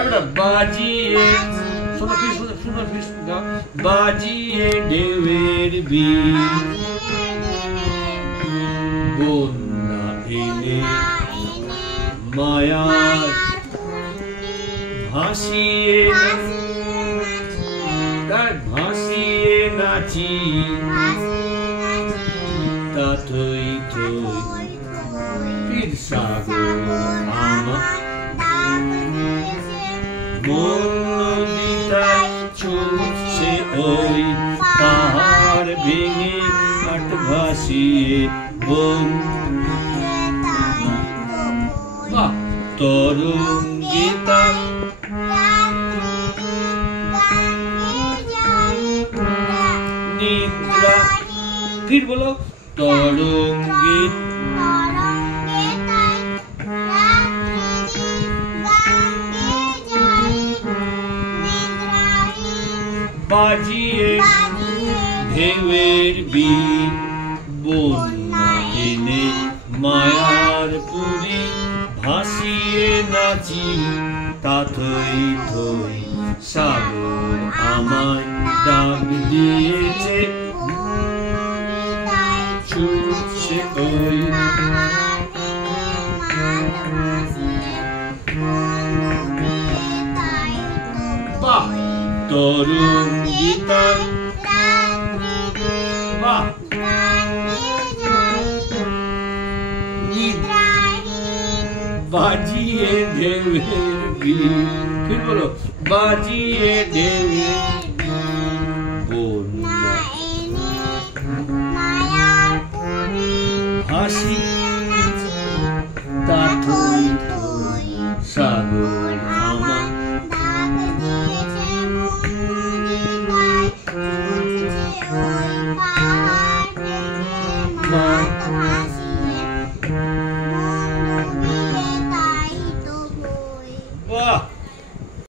बेटा बाजिए सुनो फिर गाओ बाजिए ढेवेर बीन বন্যা এনে মায়ার ভাসিয়ে নাচি তা থই পীর সাগর আমার মন নদীটাই ছুটছে ওই পাহাড় ভেঙে কাঠ ভাসিয়ে তরঙ্গিতা নিদ্রা फिर बोलो তরঙ্গিত বাজিয়ে ঢেউয়ের বীণ বন্যা এনে মায়ার পুরী ভাসিয়ে নাচি তা থই সাগর আমায় ডাক দিয়েছে ছুটছে ওই বাহ তরঙ্গিতায় বাহ बाजिए ढेवेर बीन फिर बोलो बाजिए ढेवेर বন্যা হাসি তা থই সাগর